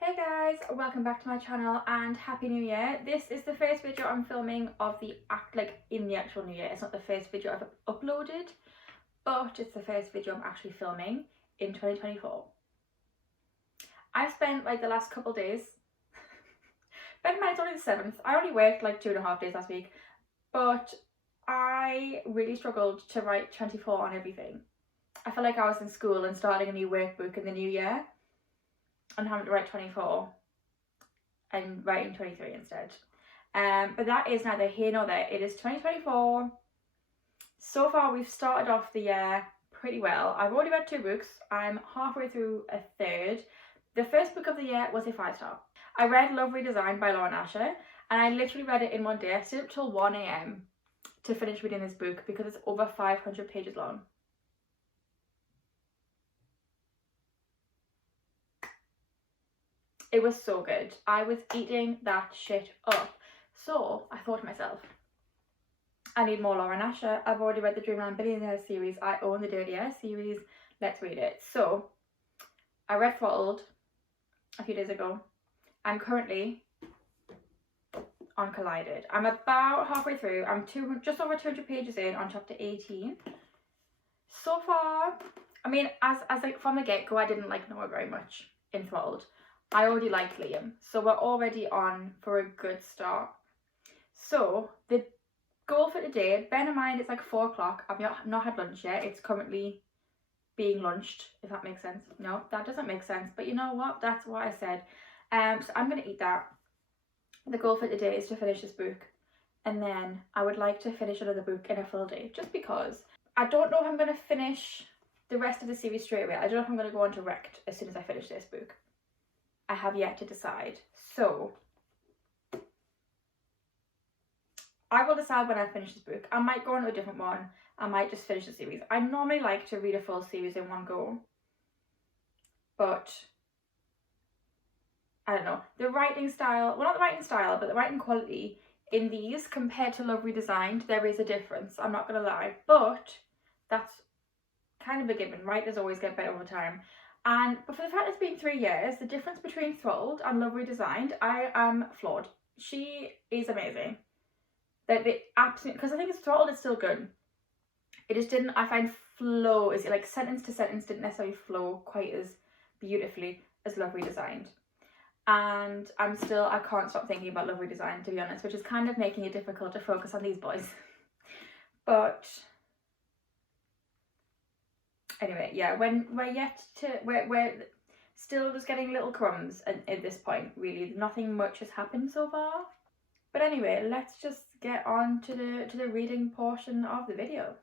Hey guys, welcome back to my channel and happy new year. This is the first video I'm filming of the in the actual new year. It's not the first video I've uploaded, but it's the first video I'm actually filming in 2024. I've spent the last couple days, bear in mind it's only the 7th, I only worked 2.5 days last week, but I really struggled to write 24 on everything. I felt like I was in school and starting a new workbook in the new year and having to write 24 and writing 23 instead. But that is neither here nor there. It is 2024. So far we've started off the year pretty well. I've already read 2 books. I'm halfway through a third. The first book of the year was a 5-star. I read Love Redesigned by Lauren Asher, and I literally read it in one day. I stayed up till 1 a.m. to finish reading this book because it's over 500 pages long. It was so good. I was eating that shit up. So I thought to myself, I need more Lauren Asher. I've already read the Dreamland Billionaire series. I own the Dirty Air series. Let's read it. So I read Throttled a few days ago. I'm currently on Collided. I'm about halfway through. I'm just over 200 pages in on chapter 18. So far, I mean, as from the get-go, I didn't know it very much in Throttled. I already like Liam, so we're already on for a good start. So the goal for today, bear in mind it's 4 o'clock. I've not had lunch yet. It's currently being lunched, if that makes sense. No, that doesn't make sense, but you know what? That's what I said. So I'm going to eat that. The goal for today is to finish this book, and then I would like to finish another book in a full day, just because I don't know if I'm going to finish the rest of the series straight away. I don't know if I'm going to go on to Wrecked as soon as I finish this book. I have yet to decide. So I will decide when I finish this book. I might go on to a different one. I might just finish the series. I normally like to read a full series in one go, but I don't know. The writing style, well, not the writing style, but the writing quality in these compared to Love Redesigned, there is a difference. I'm not going to lie, but that's kind of a given. Writers always get better over time. But for the fact it's been 3 years, the difference between Throttled and Love Redesigned, I am floored. She is amazing. The absolute, because I think it's Throttled is still good. It just didn't, I find flow, is it sentence to sentence didn't necessarily flow quite as beautifully as Love Redesigned. And I can't stop thinking about Love Redesigned, to be honest, which is kind of making it difficult to focus on these boys. But anyway, yeah, when we're still just getting little crumbs at this point, really. Nothing much has happened so far. But anyway, let's just get on to the reading portion of the video.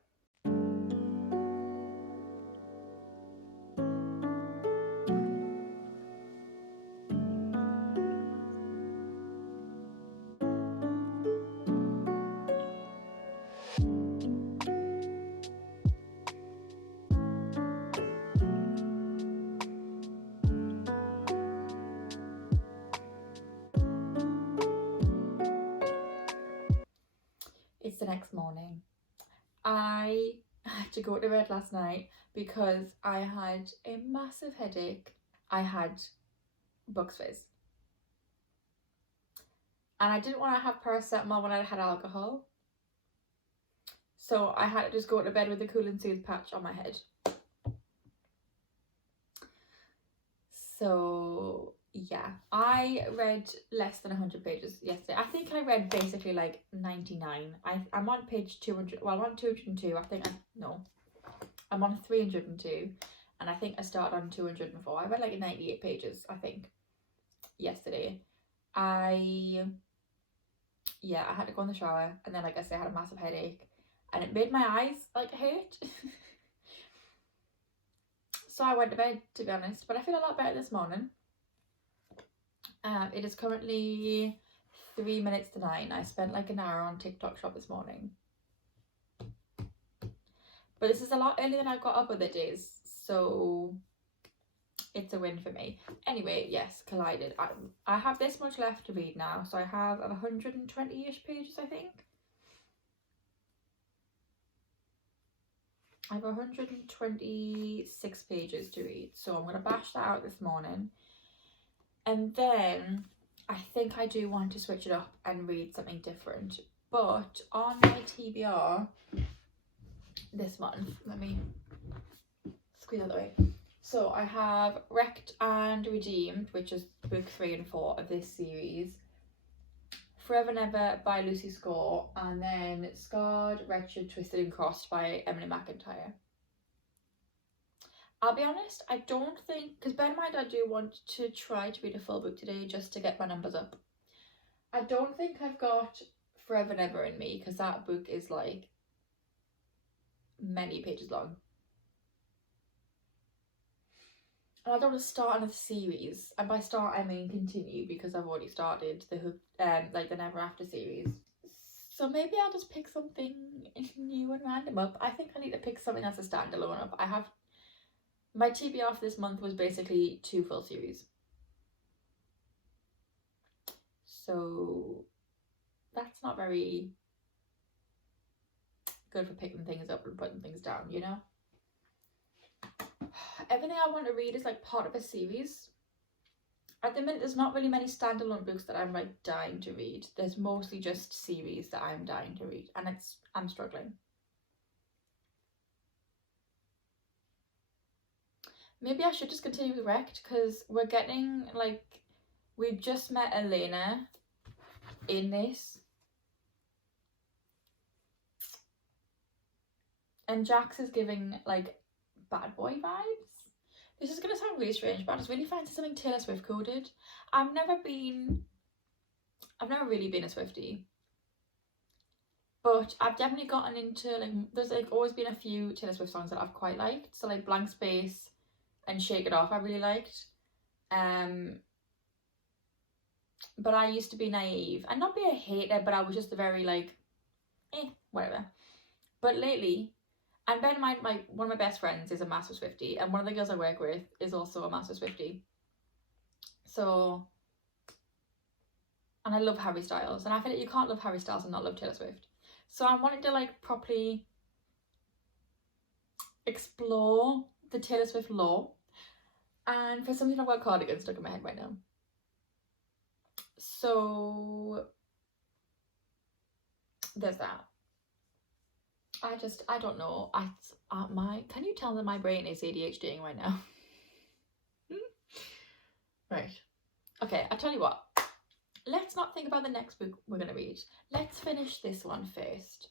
It's the next morning. I had to go to bed last night because I had a massive headache. I had Bucks Fizz. And I didn't want to have paracetamol when I had alcohol. So I had to just go to bed with the Cool and Soothe patch on my head. So yeah, I read less than 100 pages yesterday. I think I read basically 99. I'm on page 200. Well, I'm on 202. I'm on 302, and I think I started on 204. I read 98 pages, I think, yesterday. I had to go in the shower, and then I said, I had a massive headache, and it made my eyes hurt. So I went to bed, to be honest, but I feel a lot better this morning. It is currently 3 minutes to 9. I spent an hour on TikTok shop this morning. But this is a lot earlier than I got up other days, so it's a win for me. Anyway, yes, Collided. I have this much left to read now, so I have 120-ish pages, I think. I have 126 pages to read, so I'm going to bash that out this morning. And then I think I do want to switch it up and read something different. But on my TBR this month, let me squeeze out the way. So I have Wrecked and Redeemed, which is book 3 and 4 of this series. Forever Never by Lucy Score, and then Scarred, Wretched, Twisted and Crossed by Emily McIntyre. I'll be honest, I don't think, because bear in mind I do want to try to read a full book today just to get my numbers up. I don't think I've got Forever Never in me, because that book is like many pages long. And I don't want to start another series, and by start I mean continue, because I've already started the like the Never After series. So maybe I'll just pick something new and random up. I think I need to pick something that's a standalone up. My TBR for this month was basically 2 full series. So that's not very good for picking things up and putting things down, you know? Everything I want to read is like part of a series. At the minute, there's not really many standalone books that I'm like dying to read. There's mostly just series that I'm dying to read, and I'm struggling. Maybe I should just continue with Wrecked, because we're getting like, we've just met Elena in this, and Jax is giving like bad boy vibes. This is gonna sound really strange, but I just really fancy something Taylor Swift coded. I've never really been a Swiftie, but I've definitely gotten into like, there's like always been a few Taylor Swift songs that I've quite liked. So like Blank Space and Shake It Off I really liked. But I used to be naive and not be a hater, but I was just a very like, whatever. But lately, and bear in mind, one of my best friends is a massive Swiftie, and one of the girls I work with is also a massive Swiftie. So, and I love Harry Styles, and I feel like you can't love Harry Styles and not love Taylor Swift. So I wanted to like properly explore the Taylor Swift lore, and for some reason I've got Cardigan stuck in my head right now. So there's that. I don't know. Can you tell that my brain is ADHDing right now? Right. Okay, I'll tell you what. Let's not think about the next book we're going to read. Let's finish this one first.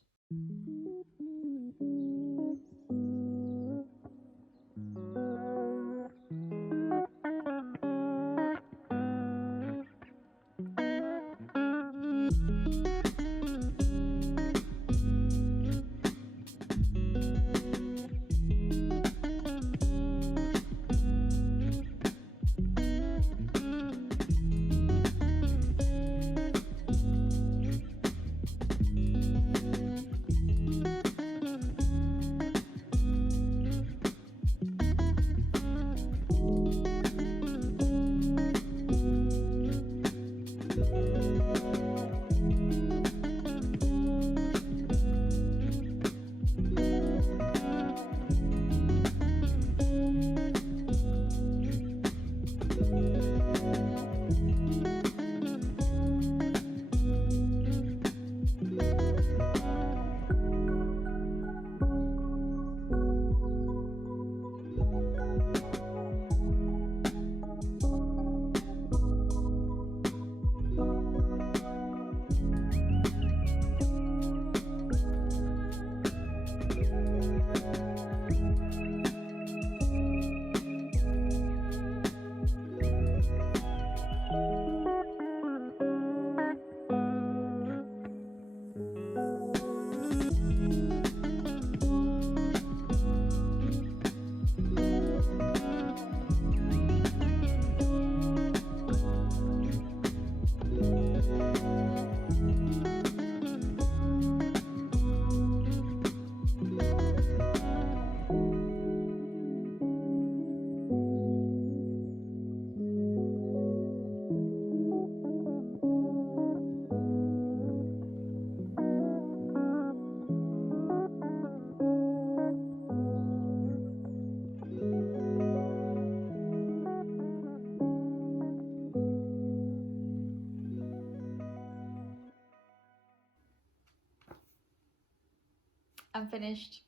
I'm finished.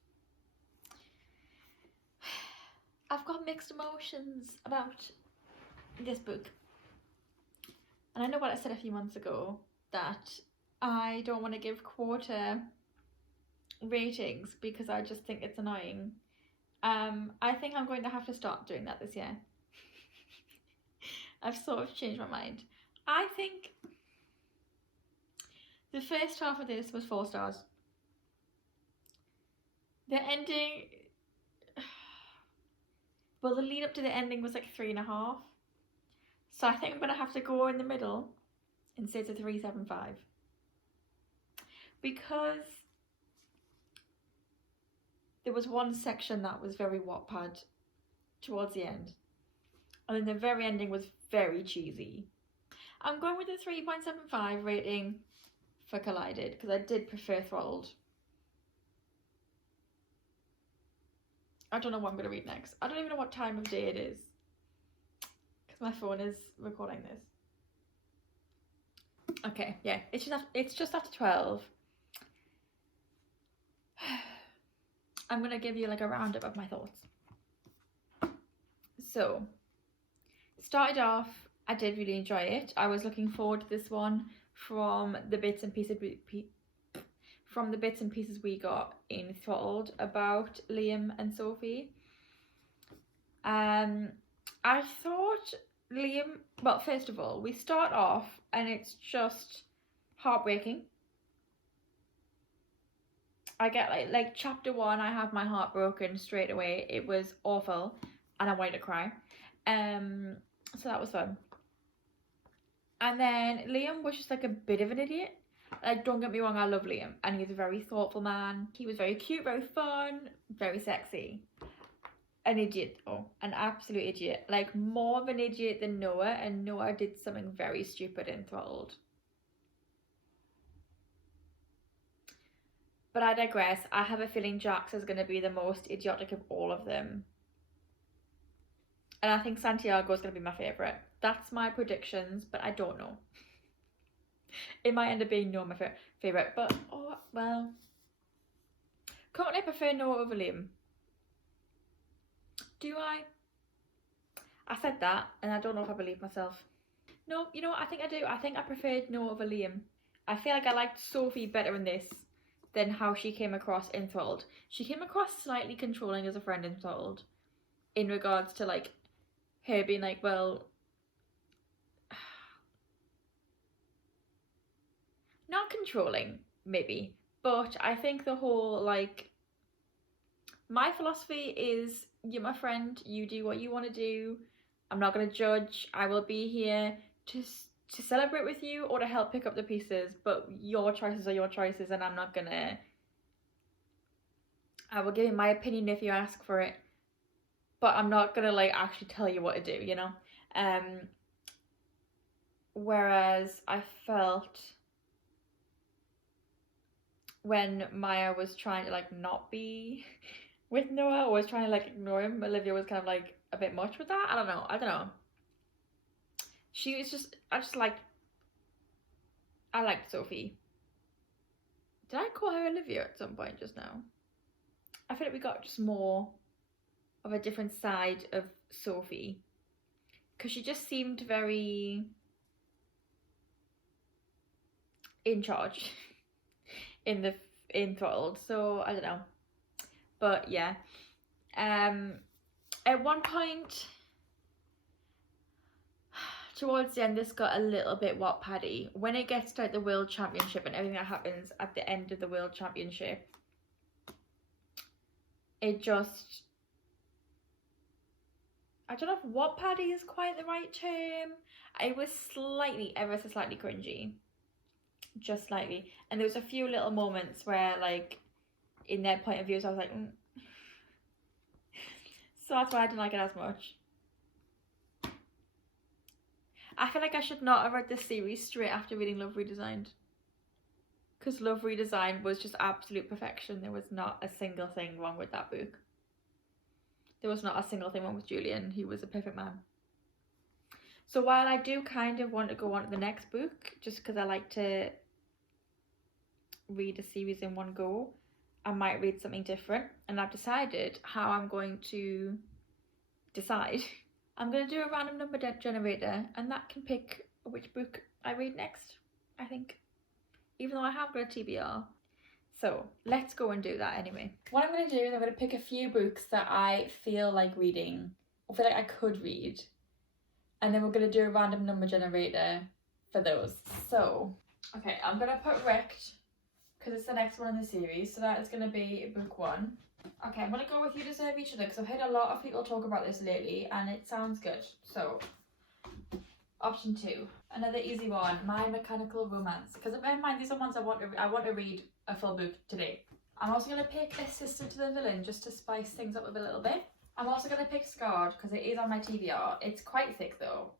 I've got mixed emotions about this book. And I know what I said a few months ago, that I don't want to give quarter ratings because I just think it's annoying. I think I'm going to have to start doing that this year. I've sort of changed my mind. I think the first half of this was 4 stars. The ending, well, the lead up to the ending was like 3.5. So I think I'm going to have to go in the middle and say it's a 3.75. Because there was one section that was very Wattpad towards the end. And then the very ending was very cheesy. I'm going with a 3.75 rating for Collided because I did prefer Throttled. I don't know what I'm going to read next. I don't even know what time of day it is because my phone is recording this. Okay, yeah, it's just after 12. I'm going to give you like a roundup of my thoughts. So, started off, I did really enjoy it. I was looking forward to this one from the bits and pieces we got in Throttled about Liam and Sophie. I thought Liam, well, first of all, we start off and it's just heartbreaking. I get like chapter 1, I have my heart broken straight away. It was awful and I wanted to cry. So that was fun. And then Liam was just like a bit of an idiot. Like, don't get me wrong, I love Liam and he's a very thoughtful man. He was very cute, very fun, very sexy. An idiot though, an absolute idiot. Like, more of an idiot than Noah, and Noah did something very stupid in Throttled. But I digress. I have a feeling Jax is going to be the most idiotic of all of them. And I think Santiago is going to be my favourite. That's my predictions, but I don't know. It might end up being Noah my favourite, but, oh, well. Currently I prefer Noah over Liam. Do I? I said that, and I don't know if I believe myself. No, you know what? I think I do. I think I preferred Noah over Liam. I feel like I liked Sophie better in this than how she came across in Throttled. She came across slightly controlling as a friend in Throttled, in regards to like her being like, well, not controlling maybe, but I think the whole like, my philosophy is, you're my friend, you do what you want to do, I'm not going to judge, I will be here to celebrate with you or to help pick up the pieces, but your choices are your choices and I'm not gonna, I will give you my opinion if you ask for it, but I'm not gonna like actually tell you what to do, you know. Whereas I felt when Maya was trying to like not be with Noah or was trying to like ignore him, Olivia was kind of like a bit much with that. I don't know. She was just, I liked Sophie. Did I call her Olivia at some point just now? I feel like we got just more of a different side of Sophie, because she just seemed very in charge in Throttled. So I don't know, but yeah. At one point towards the end, this got a little bit Wattpaddy. When it gets to like the World Championship and everything that happens at the end of the World Championship, it just, I don't know if Wattpaddy is quite the right term. It was slightly, ever so slightly cringy. Just slightly. And there was a few little moments where like, in their point of views, I was like, So that's why I didn't like it as much. I feel like I should not have read this series straight after reading Love Redesigned, because Love Redesigned was just absolute perfection. There was not a single thing wrong with that book. There was not a single thing wrong with Julian. He was a perfect man. So while I do kind of want to go on to the next book, just because I like to read a series in one go, I might read something different, and I've decided how I'm going to decide. I'm going to do a random number generator, and that can pick which book I read next, I think, even though I have got a TBR. So let's go and do that anyway. What I'm going to do is I'm going to pick a few books that I feel like reading, or feel like I could read, and then we're going to do a random number generator for those. So, okay, I'm going to put Wrecked, because it's the next one in the series, so that is going to be book 1. Okay, I'm going to go with You Deserve Each Other, because I've heard a lot of people talk about this lately, and it sounds good. So, option 2, another easy one, My Mechanical Romance, because bear in mind these are ones I want to read a full book today. I'm also going to pick Assistant to the Villain, just to spice things up a little bit. I'm also going to pick Scarred, because it is on my TBR. It's quite thick though.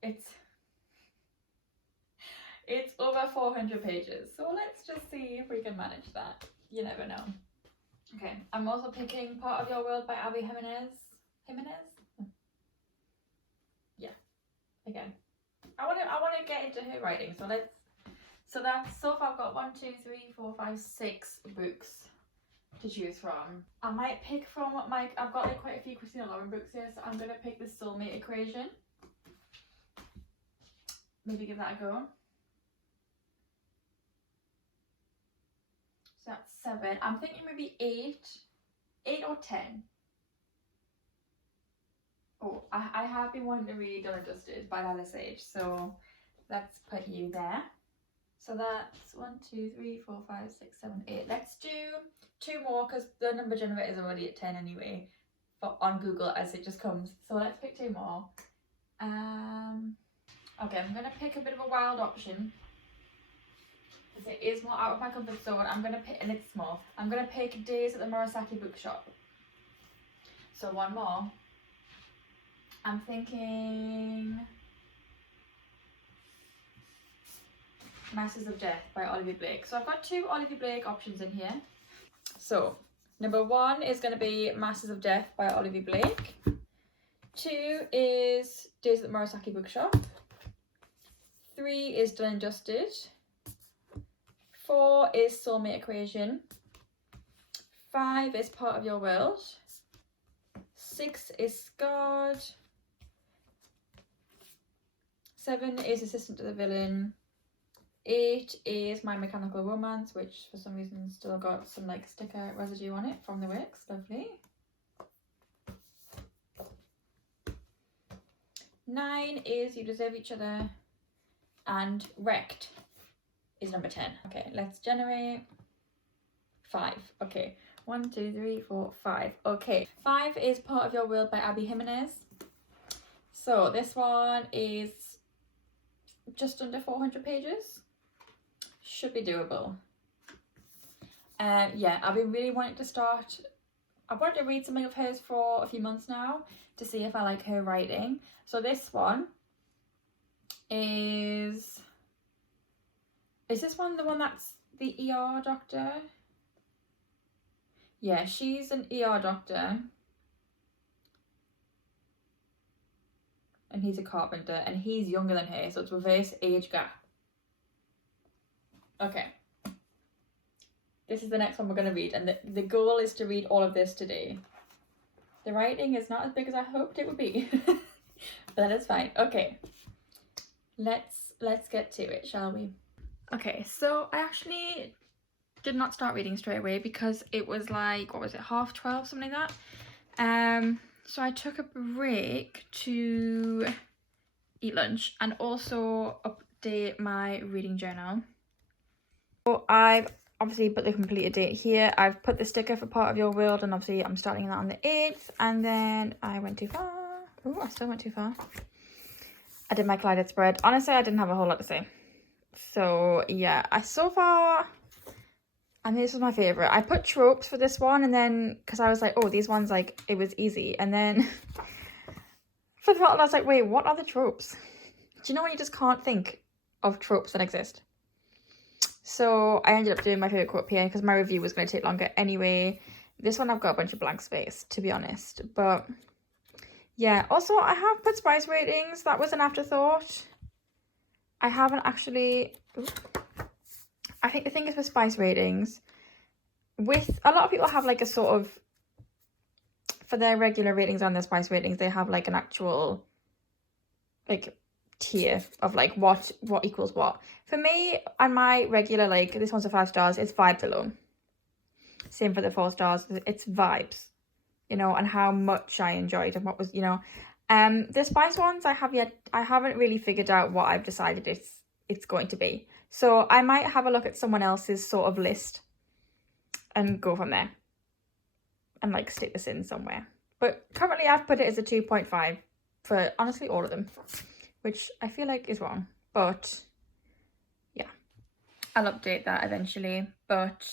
It's over 400 pages, so let's just see if we can manage that. You never know. Okay, I'm also picking Part of Your World by Abby Jimenez. Yeah, again. I want to get into her writing, so so far I've got 1, 2, 3, 4, 5, 6 books to choose from. I might pick from I've got like quite a few Christina Lauren books here, so I'm gonna pick The Soulmate Equation. Maybe give that a go. So that's 7. I'm thinking maybe 8 or 10. Oh, I have been wanting to read Done and Dusted by Lila Sage, so let's put you there. So that's 1, 2, 3, 4, 5, 6, 7, 8. Let's do 2 more, because the number generator is already at 10 anyway, on Google as it just comes. So let's pick 2 more. Okay, I'm gonna pick a bit of a wild option, because it is more out of my comfort zone. I'm gonna pick, and it's small. I'm gonna pick Days at the Murasaki Bookshop. So 1 more. I'm thinking Masters of Death by Olivia Blake. So I've got 2 Olivia Blake options in here. So number 1 is going to be Masters of Death by Olivia Blake. 2 is Days at the Murasaki Bookshop. 3 is Done and Dusted. 4 is Soulmate Equation. 5 is Part of Your World. 6 is Scarred. 7 is Assistant to the Villain. 8 is My Mechanical Romance, which for some reason still got some like sticker residue on it from the Wix. Lovely. 9 is You Deserve Each Other. And Wrecked is number 10. Okay, let's generate 5. Okay, 1, 2, 3, 4, 5. Okay, 5 is Part of Your World by Abby Jimenez. So this one is just under 400 pages. Should be doable. Yeah, I've been really wanting to start. I wanted to read something of hers for a few months now to see if I like her writing. So this one is this one the one that's the ER doctor? Yeah, she's an ER doctor. And he's a carpenter, and he's younger than her, so it's reverse age gap. Okay. This is the next one we're going to read, and the goal is to read all of this today. The writing is not as big as I hoped it would be, but that is fine. Okay, let's get to it, shall we? Okay, so I actually did not start reading straight away because it was like, what was it, 12:30, something like that. So I took a break to eat lunch and also update my reading journal. So I've obviously put the completed date here. I've put the sticker for Part of Your World, and obviously I'm starting that on the 8th. And then I went too far. Oh, I still went too far. I did my collided spread. Honestly, I didn't have a whole lot to say. So yeah, so far, I mean, this was my favourite. I put tropes for this one, and then, because I was like, oh, these ones, like, it was easy. And then for the I was like, wait, what are the tropes? Do you know when you just can't think of tropes that exist? So I ended up doing my favourite quote here because my review was going to take longer anyway. This one I've got a bunch of blank space, to be honest. But yeah, also I have put spice ratings. That was an afterthought. I haven't actually... I think the thing is with spice ratings, with a lot of people have like a sort of, for their regular ratings and their spice ratings, they have like an actual like tier of like what equals what. For me, and my regular, like this one's a 5 stars, it's vibes alone. Same for the 4 stars, it's vibes, you know, and how much I enjoyed and what was, you know. The spice ones I haven't really figured out what I've decided it's going to be. So I might have a look at someone else's sort of list and go from there and like stick this in somewhere. But currently I've put it as a 2.5 for honestly all of them, which I feel like is wrong, but yeah, I'll update that eventually. But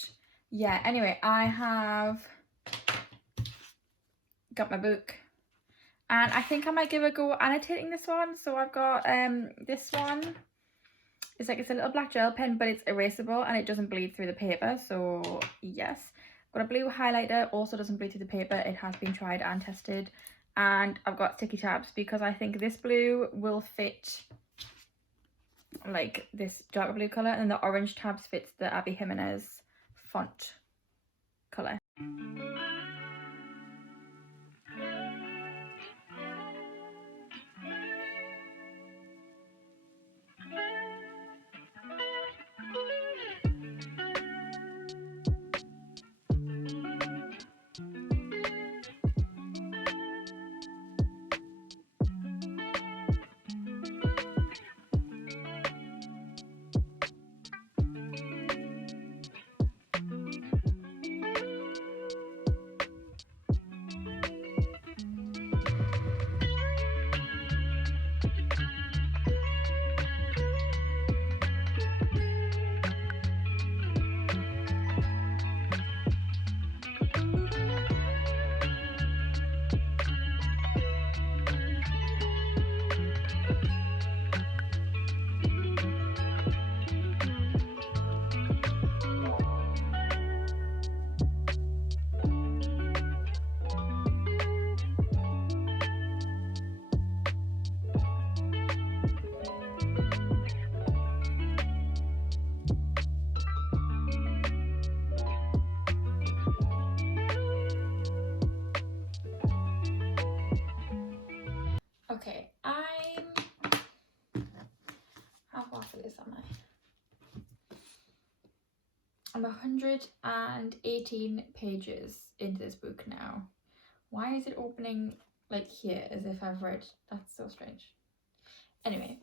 yeah, anyway, I have got my book and I think I might give a go annotating this one. So I've got this one. It's like, it's a little black gel pen, but it's erasable and it doesn't bleed through the paper. So yes, got a blue highlighter, also doesn't bleed through the paper. It has been tried and tested. And I've got sticky tabs because I think this blue will fit like this darker blue color, and the orange tabs fits the Abby Jimenez font color. Okay, how far for this am I? I'm 118 pages into this book now. Why is it opening like here as if I've read? That's so strange. Anyway,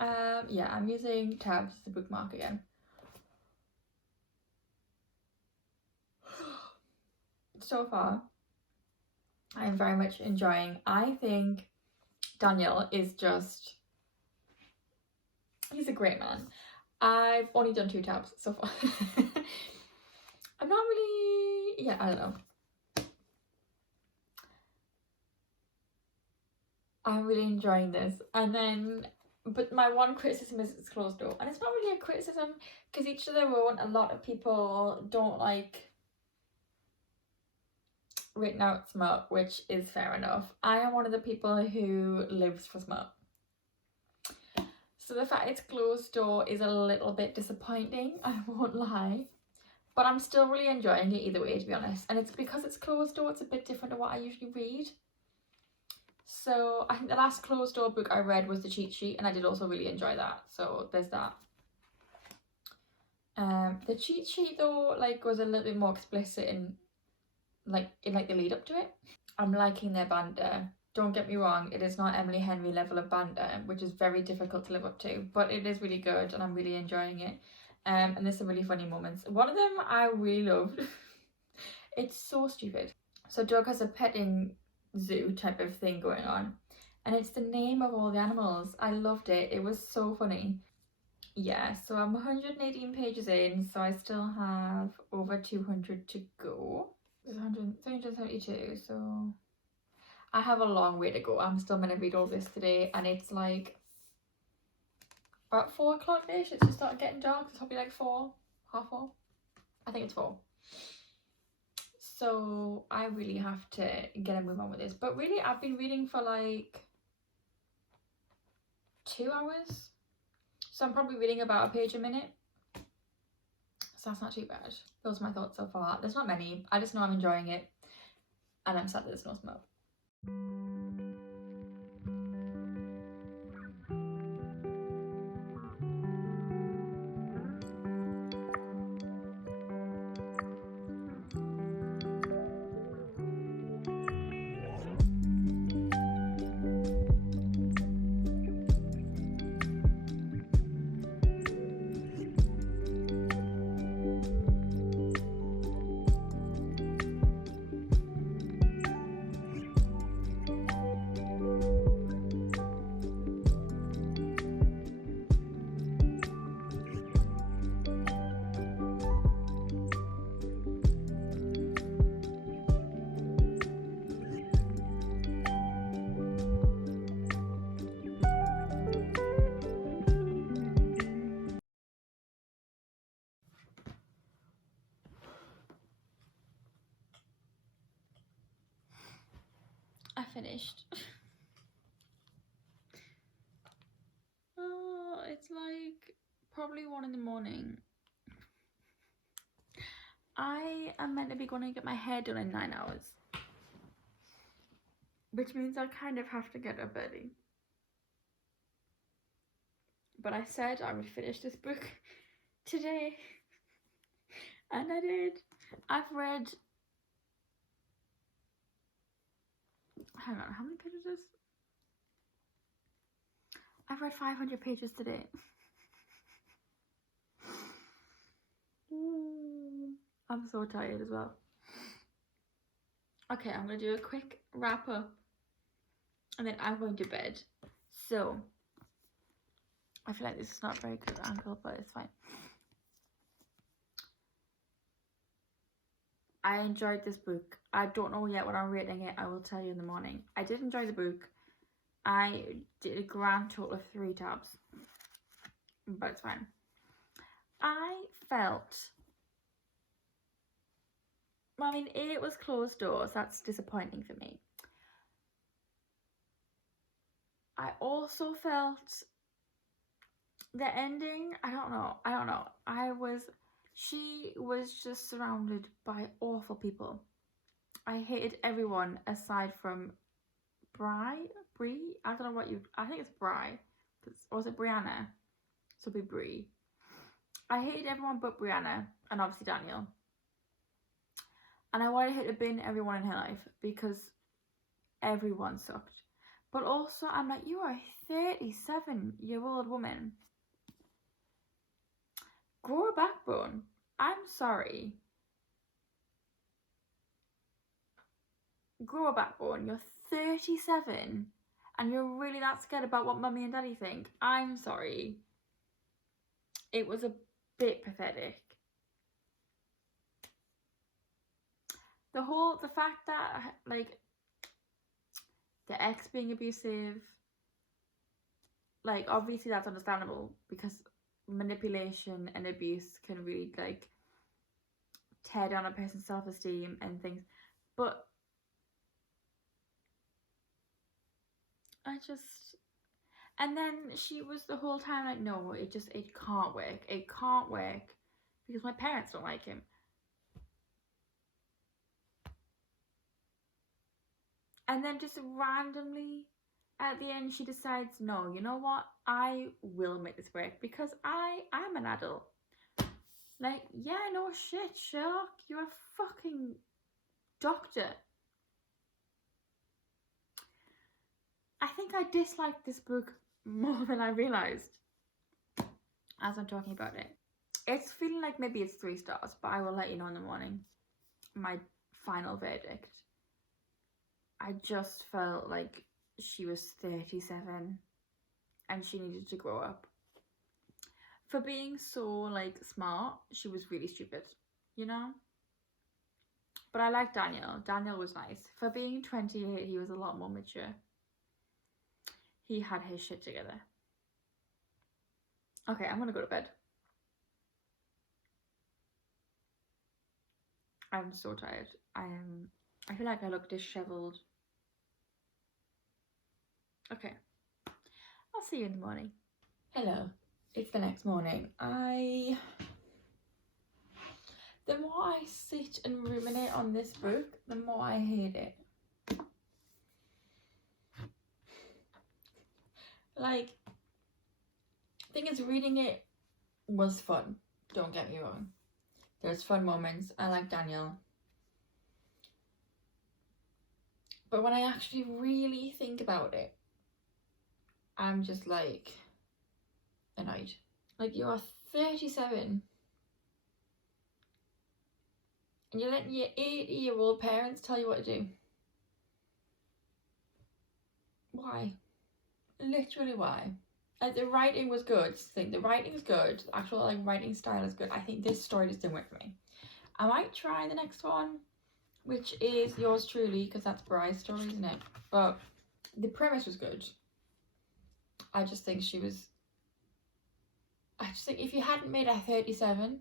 yeah, I'm using tabs as a bookmark again. So far, I'm very much enjoying. I think Daniel is just, he's a great man. I've only done 2 tabs so far. I'm not really, yeah, I don't know. I'm really enjoying this. And then, but my one criticism is it's closed door. And it's not really a criticism, because each of their own, a lot of people don't like written out smut, which is fair enough. I am one of the people who lives for smut. So the fact it's closed door is a little bit disappointing, I won't lie. But I'm still really enjoying it either way, to be honest. And it's because it's closed door, it's a bit different to what I usually read. So I think the last closed door book I read was The Cheat Sheet, and I did also really enjoy that. So there's that. The Cheat Sheet though, like, was a little bit more explicit in the lead up to it. I'm liking their banter. Don't get me wrong, it is not Emily Henry level of banter, which is very difficult to live up to, but it is really good and I'm really enjoying it. And there's some really funny moments. One of them I really loved. It's so stupid. So Doug has a petting zoo type of thing going on, and it's the name of all the animals. I loved it. It was so funny. Yeah, so I'm 118 pages in, so I still have over 200 to go. There's 372, so I have a long way to go. I'm still going to read all this today, and it's like about 4 o'clock-ish. It's just started getting dark. It's probably like 4, half 4. I think it's 4. So I really have to get a move on with this. But really, I've been reading for like 2 hours. So I'm probably reading about a page a minute. So that's not too bad. Those are my thoughts so far. There's not many. I just know I'm enjoying it. And I'm sad that there's no smoke. I finished. Oh, it's like probably 1 in the morning. I am meant to be going to get my hair done in 9 hours, which means I kind of have to get up early. But I said I would finish this book today, and I did. I've read, hang on, how many pages is this? I've read 500 pages today. I'm so tired as well. Okay, I'm going to do a quick wrap up and then I'm going to bed. So, I feel like this is not a very good angle, but it's fine. I enjoyed this book. I don't know yet what I'm rating it. I will tell you in the morning. I did enjoy the book. I did a grand total of 3 tabs, but it's fine. I felt, I mean, it was closed doors. That's disappointing for me. I also felt the ending, I don't know. She was just surrounded by awful people. I hated everyone aside from Brie? I don't know I think it's Brie. Or was it Brianna? So it'd be Brie. I hated everyone but Brianna, and obviously Daniel. And I wanted her to bin everyone in her life because everyone sucked. But also, I'm like, you are a 37-year-old woman. Grow a backbone. I'm sorry. Grow a backbone. You're 37 and you're really that scared about what mummy and daddy think. I'm sorry. It was a bit pathetic. The fact that, like, the ex being abusive, like, obviously that's understandable because manipulation and abuse can really, like, tear down a person's self-esteem and things. But and then she was the whole time like, no, it can't work. It can't work because my parents don't like him. And then just randomly at the end she decides, no, you know what? I will make this work because I'm an adult. Like, yeah, no shit, Sherlock. You're a fucking doctor. I think I disliked this book more than I realised as I'm talking about it. It's feeling like maybe it's 3 stars, but I will let you know in the morning my final verdict. I just felt like she was 37 and she needed to grow up. For being so, like, smart, she was really stupid, you know? But I like Daniel. Daniel was nice. For being 28, he was a lot more mature. He had his shit together. Okay, I'm gonna go to bed. I'm so tired. I feel like I look disheveled. Okay. I'll see you in the morning. Hello. It's the next morning. I The more I sit and ruminate on this book, the more I hate it. Like, thing is, reading it was fun. Don't get me wrong. There's fun moments. I like Daniel. But when I actually really think about it, I'm just like annoyed. Like, you are 37 and you're letting your 80-year-old parents tell you what to do. Why? Literally why? Like, the writing was good. The writing is good. The actual like writing style is good. I think this story just didn't work for me. I might try the next one, which is Yours Truly, because that's Bry's story, isn't it? But the premise was good. I just think if you hadn't made her 37,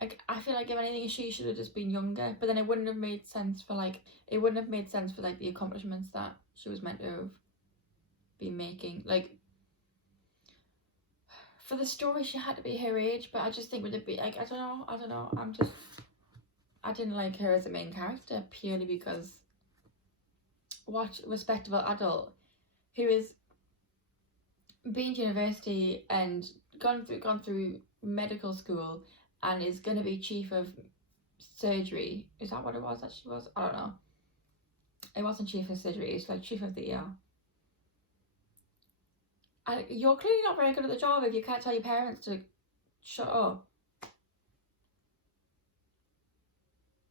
like, I feel like if anything, she should have just been younger. But then it wouldn't have made sense for like the accomplishments that she was meant to have been making. Like, for the story, she had to be her age, but I just think would it be like, I don't know. I didn't like her as a main character purely because what respectable adult who is been to university and gone through medical school and is going to be chief of surgery. Is that what it was that she was? I don't know. It wasn't chief of surgery, it's like chief of the ER. And you're clearly not very good at the job if you can't tell your parents to shut up.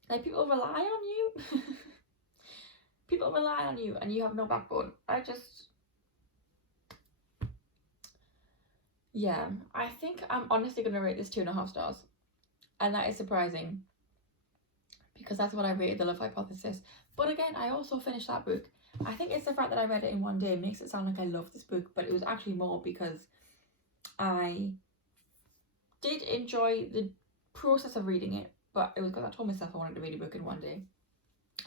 Like, people rely on you. People rely on you and you have no backbone. Yeah, I think I'm honestly going to rate this 2.5 stars. And that is surprising, because that's what I rated The Love Hypothesis. But again, I also finished that book. I think it's the fact that I read it in one day makes it sound like I love this book, but it was actually more because I did enjoy the process of reading it, but it was because I told myself I wanted to read a book in one day.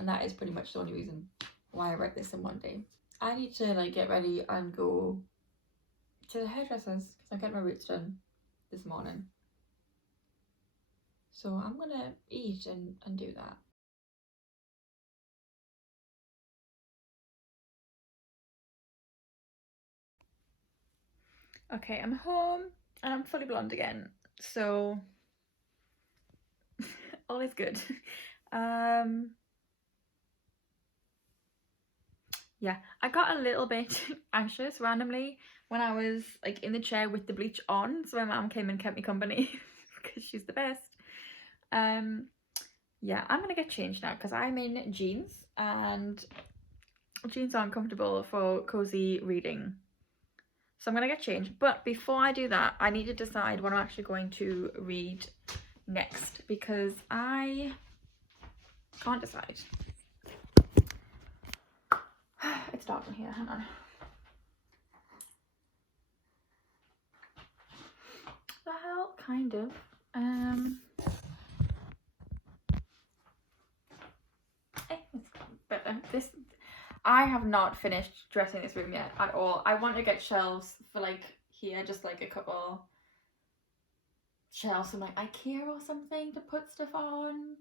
And that is pretty much the only reason why I read this in one day. I need to like get ready and go to the hairdressers because I'm getting my roots done this morning. So I'm gonna eat and do that. Okay, I'm home and I'm fully blonde again, so all is good. Yeah, I got a little bit anxious randomly when I was like in the chair with the bleach on, so my mom came and kept me company because she's the best. Yeah, I'm gonna get changed now because I'm in jeans and jeans aren't comfortable for cozy reading. So I'm gonna get changed, but before I do that, I need to decide what I'm actually going to read next because I can't decide. It's dark in here, hang on. The hell, kind of. This, I have not finished dressing this room yet at all. I want to get shelves for like here, just like a couple shelves from like IKEA or something to put stuff on.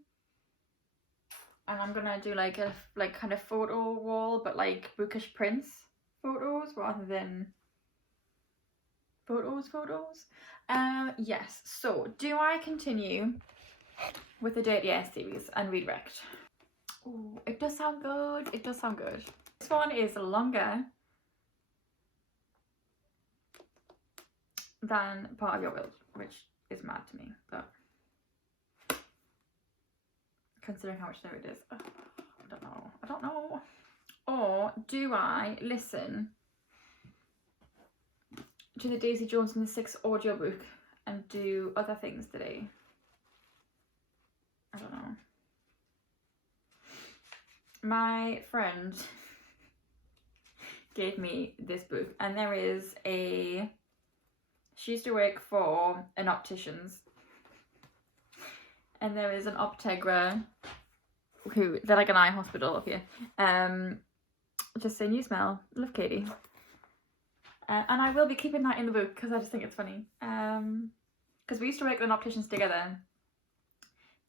And I'm gonna do like a kind of photo wall, but like bookish prints photos rather than photos. Yes, so do I continue with the Dirty Air series and read Wrecked? Oh, it does sound good. It does sound good. This one is longer than Part of Your Will, which is mad to me, but considering how much there it is, I don't know. Or do I listen to the Daisy Jones and the Six audiobook and do other things today? I don't know. My friend gave me this book, and there is she used to work for an optician's, and there is an Optegra they're like an eye hospital up here. Just saying, you smell, love Katie. And I will be keeping that in the book because I just think it's funny. Because we used to work at an optician's together.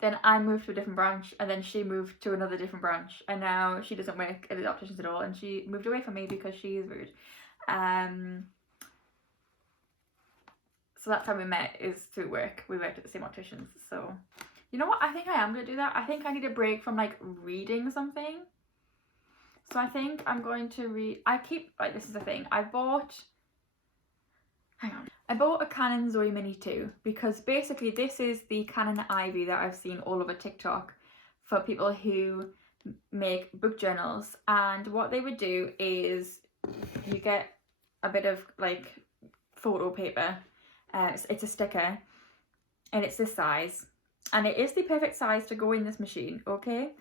Then I moved to a different branch, and then she moved to another different branch, and now she doesn't work at the opticians at all, and she moved away from me because she is rude. So that's how we met, is through work. We worked at the same opticians. So you know what, I think I am going to do that. I think I need a break from like reading something. So I think I'm going to read, this is the thing, I bought a Canon Zoe Mini 2 because basically this is the Canon Ivy that I've seen all over TikTok for people who make book journals, and what they would do is you get a bit of like photo paper, it's a sticker, and it's this size, and it is the perfect size to go in this machine, okay?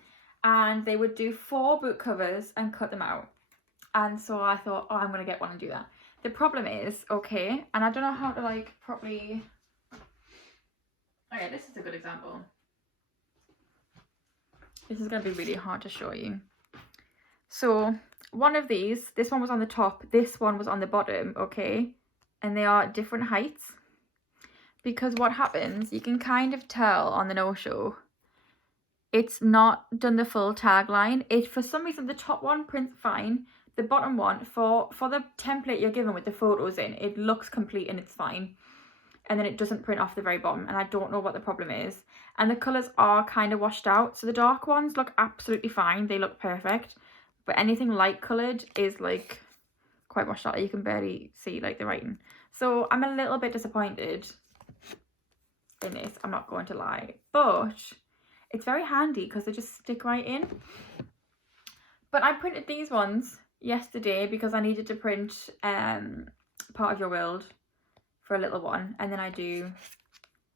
And they would do 4 book covers and cut them out, and so I thought, oh, I'm gonna get one and do that. The problem is, okay, and I don't know how to like properly, okay, this is a good example. This is gonna be really hard to show you. So one of these, this one was on the top, this one was on the bottom, okay? And they are different heights. Because what happens, you can kind of tell on the no-show, it's not done the full tagline. It, for some reason, the top one prints fine. The bottom one, for the template you're given with the photos in, it looks complete and it's fine. And then it doesn't print off the very bottom, and I don't know what the problem is. And the colours are kind of washed out. So the dark ones look absolutely fine. They look perfect. But anything light coloured is like quite washed out. You can barely see like the writing. So I'm a little bit disappointed in this, I'm not going to lie. But it's very handy because they just stick right in. But I printed these ones yesterday because I needed to print Part of Your World for a little one, and then I do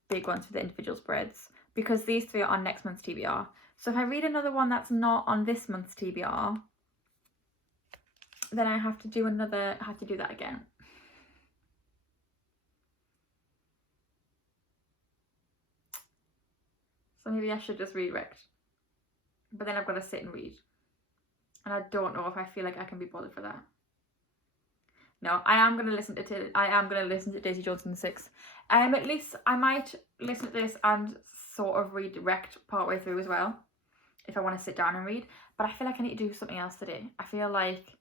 big ones for the individual spreads because these 3 are on next month's TBR. So if I read another one that's not on this month's TBR, then I have to do that again. So maybe I should just redirect, but then I've got to sit and read, and I don't know if I feel like I can be bothered for that. No, I am going to listen to Daisy Jones and the Six. At least I might listen to this and sort of redirect partway through as well, if I want to sit down and read. But I feel like I need to do something else today. I feel like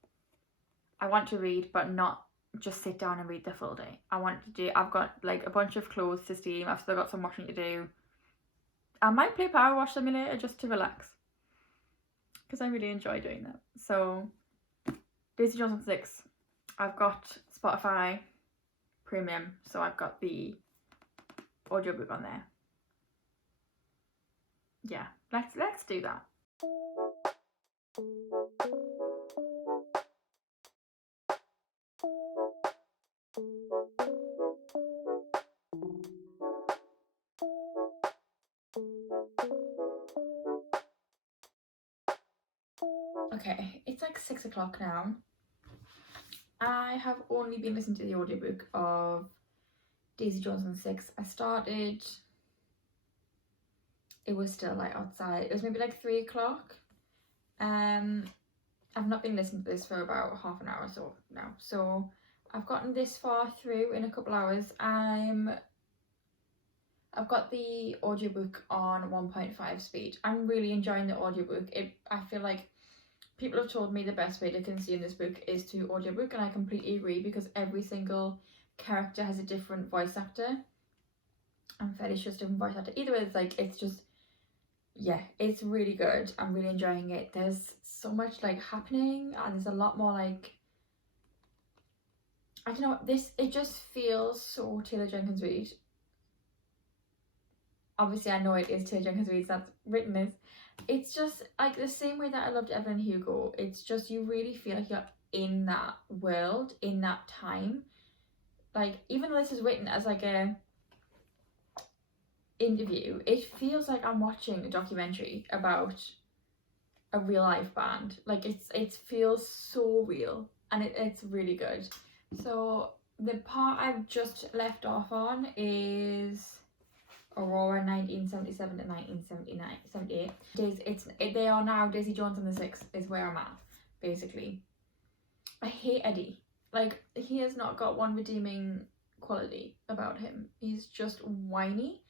I want to read, but not just sit down and read the full day. I've got like a bunch of clothes to steam. I've still got some washing to do. I might play Power Wash Simulator just to relax, because I really enjoy doing that. So Daisy Jones and the Six. I've got Spotify Premium, so I've got the audiobook on there. Yeah, let's do that. Okay, it's like 6 o'clock now. I have only been listening to the audiobook of Daisy Jones and the Six. I started, it was still light outside. It was maybe like 3 o'clock. I've not been listening to this for about half an hour or so now. So I've gotten this far through in a couple hours. I've got the audiobook on 1.5 speed. I'm really enjoying the audiobook. I feel like people have told me the best way to consume this book is to audiobook, and I completely agree, because every single character has a different voice actor. I'm fairly sure it's a different voice actor. Either way, it's like, it's just, yeah, it's really good. I'm really enjoying it. There's so much like happening, and there's a lot more like, I don't know, it just feels so Taylor Jenkins Reid. Obviously I know it is Taylor Jenkins Reid that's written this. It's just like the same way that I loved Evelyn Hugo. It's just, you really feel like you're in that world, in that time. Like, even though this is written as like a interview, it feels like I'm watching a documentary about a real life band. Like, it feels so real, and it's really good. So the part I've just left off on is Aurora 1977 to 1978. They are now Daisy Jones and the Six is where I'm at, basically. I hate Eddie. Like, he has not got one redeeming quality about him. He's just whiny.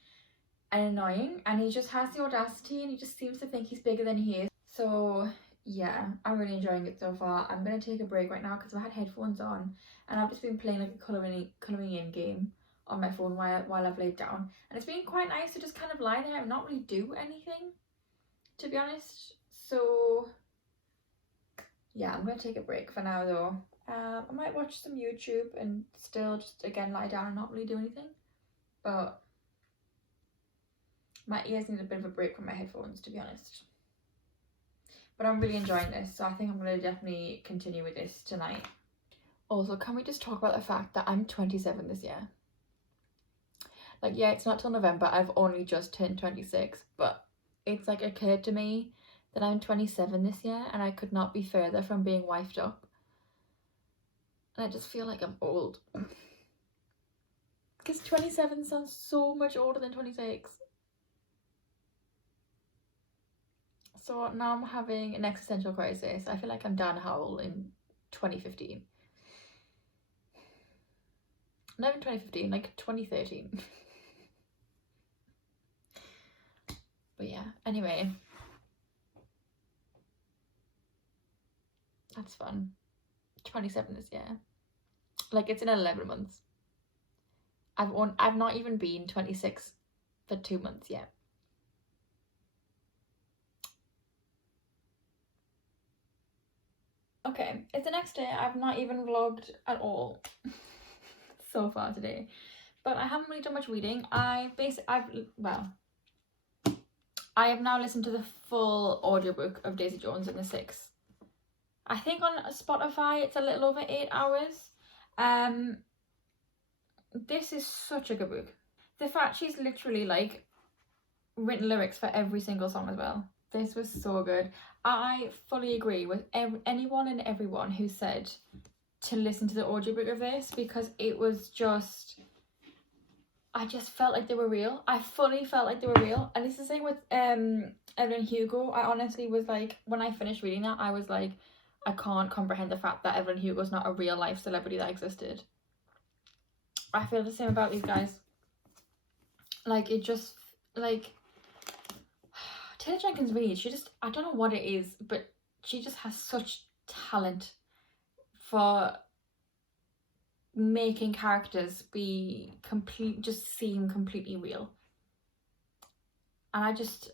and annoying, and he just has the audacity and he just seems to think he's bigger than he is. So yeah, I'm really enjoying it so far. I'm gonna take a break right now because I had headphones on and I've just been playing like a colouring in game on my phone while I've laid down, and it's been quite nice to just kind of lie there and not really do anything, to be honest. So yeah, I'm gonna take a break for now though. I might watch some YouTube and still just again lie down and not really do anything, but my ears need a bit of a break from my headphones, to be honest. But I'm really enjoying this, so I think I'm going to definitely continue with this tonight. Also, can we just talk about the fact that I'm 27 this year? Like, yeah, it's not till November, I've only just turned 26, but it's like occurred to me that I'm 27 this year and I could not be further from being wifed up. And I just feel like I'm old. Because 27 sounds so much older than 26. So now I'm having an existential crisis. I feel like I'm Dan Howell in 2015. Not even 2015, like 2013. But yeah, anyway. That's fun. 27 this year. Like, it's in 11 months. I've not even been 26 for 2 months yet. Okay, it's the next day. I've not even vlogged at all so far today, but I haven't really done much reading. I have now listened to the full audiobook of Daisy Jones and the Six. I think on Spotify it's a little over 8 hours. This is such a good book. The fact she's literally like written lyrics for every single song as well. This was so good. I fully agree with anyone and everyone who said to listen to the audiobook of this, because it was just, I just felt like they were real. I fully felt like they were real. And it's the same with Evelyn Hugo. I honestly was like, when I finished reading that, I was like, I can't comprehend the fact that Evelyn Hugo's not a real life celebrity that existed. I feel the same about these guys. Like, it just, like, Taylor Jenkins Reid, she just, I don't know what it is, but she just has such talent for making characters just seem completely real. And I just,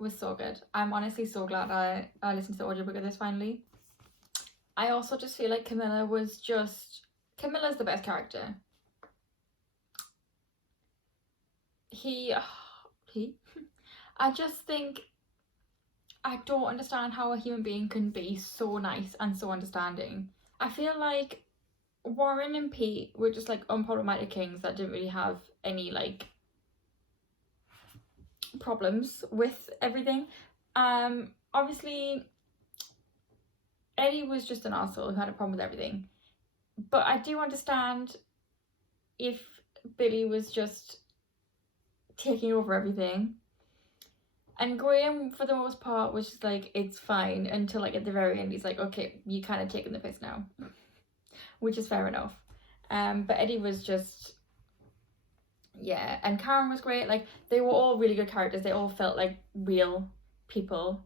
was so good. I'm honestly so glad I listened to the audiobook of this finally. I also just feel like Camilla's the best character. I just think, I don't understand how a human being can be so nice and so understanding. I feel like Warren and Pete were just like unproblematic kings that didn't really have any like problems with everything. Obviously Eddie was just an arsehole who had a problem with everything, but I do understand if Billy was just taking over everything. And Graham, for the most part, was just like, it's fine, until like at the very end he's like, okay, you kind of taking the piss now. Which is fair enough. But Eddie was just, yeah. And Karen was great. Like, they were all really good characters. They all felt like real people.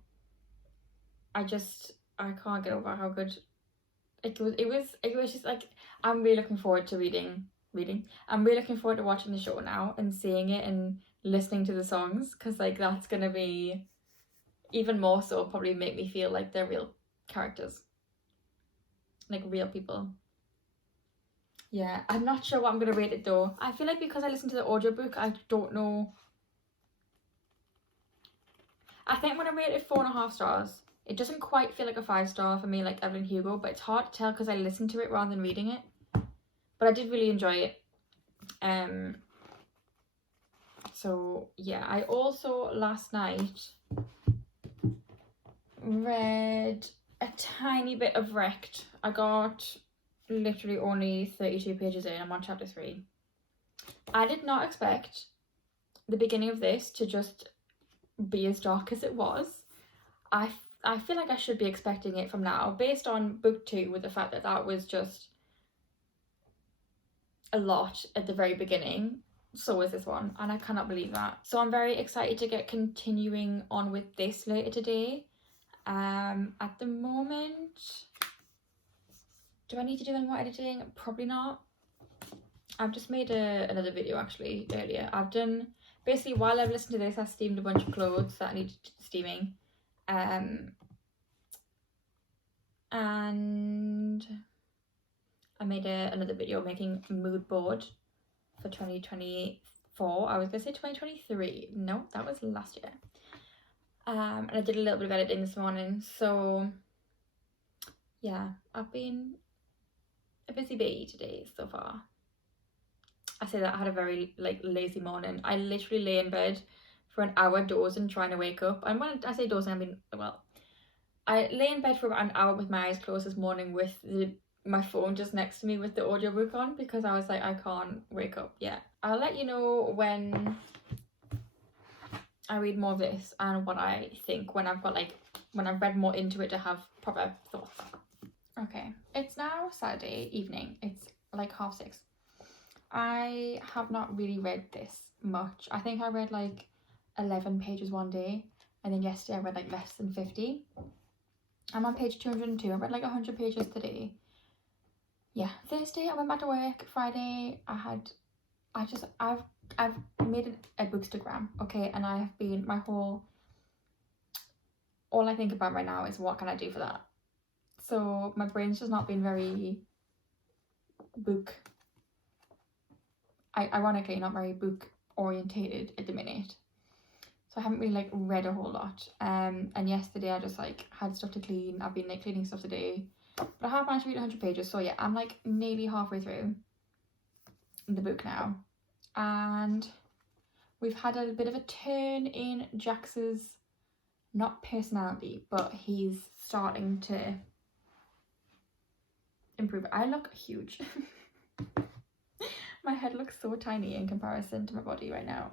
I can't get over how good it was just like, I'm really looking forward to reading. I'm really looking forward to watching the show now and seeing it and listening to the songs, because like that's gonna be even more so probably make me feel like they're real characters, like real people. Yeah, I'm not sure what I'm gonna rate it though. I feel like because I listened to the audiobook, I don't know. I think I'm gonna rate it 4.5 stars. It doesn't quite feel like a 5-star for me like Evelyn Hugo, but it's hard to tell because I listened to it rather than reading it. But I did really enjoy it. So yeah, I also last night read a tiny bit of Wrecked. I got literally only 32 pages in. I'm on chapter 3. I did not expect the beginning of this to just be as dark as it was. I feel like I should be expecting it from now, based on book 2, with the fact that was just a lot at the very beginning. so is this one, and I cannot believe that. So I'm very excited to get continuing on with this later today. At the moment, do I need to do any more editing? Probably not. I've just made another video actually earlier. I've done, basically while I've listened to this, I steamed a bunch of clothes that I needed steaming. And I made another video making a mood board for 2024. I was gonna say 2023. No, that was last year. And I did a little bit of editing this morning. So yeah, I've been a busy bee today so far. I say that I had a very lazy morning. I literally lay in bed for an hour dozing, trying to wake up. And when I say dozing, I mean, well, I lay in bed for about an hour with my eyes closed this morning with my phone just next to me with the audiobook on, because I was like, I can't wake up yet. I'll let you know when I read more of this and what I think when I've read more into it to have proper thoughts. Okay, it's now Saturday evening. It's like 6:30. I have not really read this much. I think I read 11 pages one day, and then yesterday I read less than 50. I'm on page 202. I read 100 pages today. Yeah, Thursday I went back to work. Friday I've made a bookstagram, okay, and I have been all I think about right now is what can I do for that. So my brain's just not been very ironically not very book orientated at the minute. So I haven't really read a whole lot. And yesterday I just had stuff to clean. I've been cleaning stuff today. But I have managed to read 100 pages. So yeah, I'm nearly halfway through the book now. And we've had a bit of a turn in Jax's, not personality, but he's starting to improve. I look huge. My head looks so tiny in comparison to my body right now.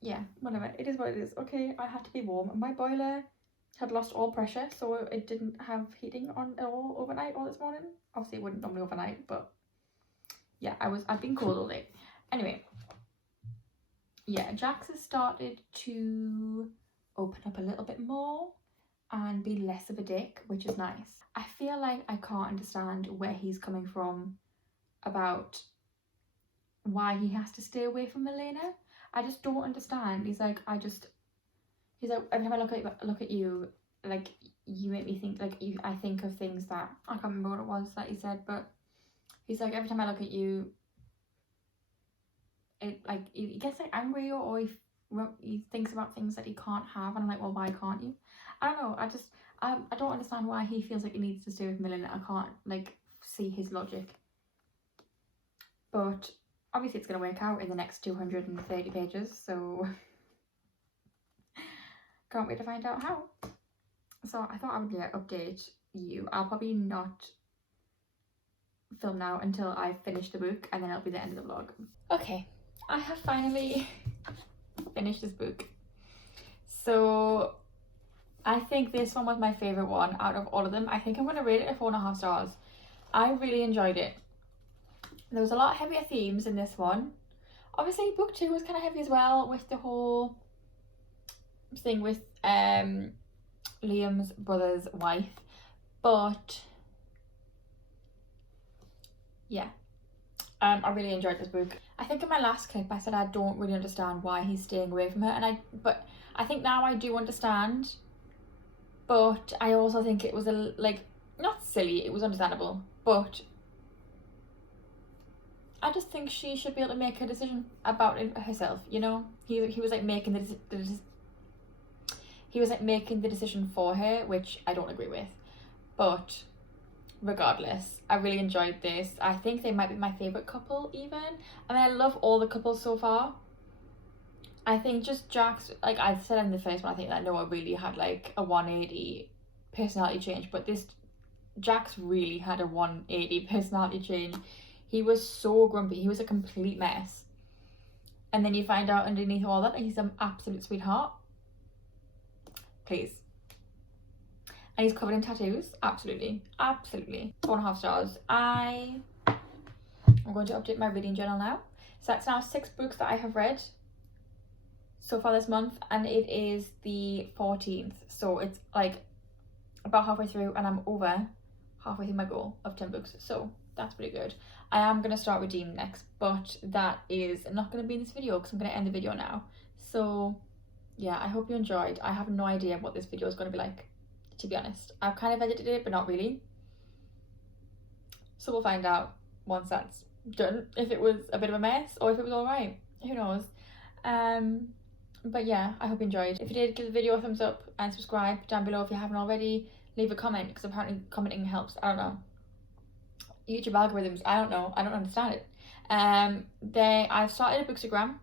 Yeah, whatever. It is what it is. Okay, I had to be warm. My boiler had lost all pressure, so it didn't have heating on at all overnight or this morning. Obviously, it wouldn't normally overnight, but yeah, I've been cold all day. Anyway, yeah, Jax has started to open up a little bit more and be less of a dick, which is nice. I feel like I can't understand where he's coming from about why he has to stay away from Elena. I just don't understand. He's like, every time I look at you, you make me think, I think of things that, I can't remember what it was that he said, but he's like, every time I look at you, it, he gets angry, or he thinks about things that he can't have, and I'm like, well, why can't you? I don't know, I don't understand why he feels like he needs to stay with Melina. I can't see his logic, but obviously it's going to work out in the next 230 pages, so can't wait to find out how. So I thought I would update you. I'll probably not film now until I finish the book, and then it'll be the end of the vlog. Okay, I have finally finished this book. So I think this one was my favourite one out of all of them. I think I'm going to rate it 4.5 stars. I really enjoyed it. There was a lot of heavier themes in this one. Obviously book 2 was kind of heavy as well, with the whole thing with Liam's brother's wife, but yeah, I really enjoyed this book. I think in my last clip I said I don't really understand why he's staying away from her, but I think now I do understand, but I also think it was not silly, it was understandable, but I just think she should be able to make a decision about it herself, you know? He was making making the decision for her, which I don't agree with. But regardless, I really enjoyed this. I think they might be my favourite couple even. I mean, I love all the couples so far. I think just Jax, I said in the first one, I think that Noah really had a 180 personality change, but this Jax really had a 180 personality change. He was so grumpy. He was a complete mess. And then you find out underneath all that he's an absolute sweetheart. Please. And he's covered in tattoos. Absolutely. Absolutely. 4.5 stars. I I'm going to update my reading journal now. So that's now 6 books that I have read so far this month, and it is the 14th. So it's like about halfway through, and I'm over halfway through my goal of 10 books. So that's pretty good. I am going to start Redeem next, but that is not going to be in this video because I'm going to end the video now. So yeah, I hope you enjoyed. I have no idea what this video is going to be like, to be honest. I've kind of edited it, but not really. So we'll find out once that's done, if it was a bit of a mess or if it was alright. Who knows? But yeah, I hope you enjoyed. If you did, give the video a thumbs up and subscribe down below if you haven't already. Leave a comment, because apparently commenting helps. I don't know. YouTube algorithms, I don't know. I don't understand it. I've started a Bookstagram.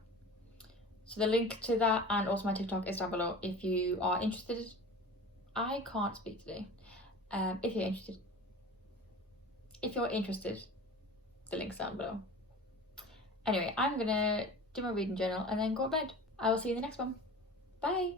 So the link to that and also my TikTok is down below if you are interested. I can't speak today. If you're interested, the link's down below. Anyway, I'm gonna do my reading journal and then go to bed. I will see you in the next one. Bye.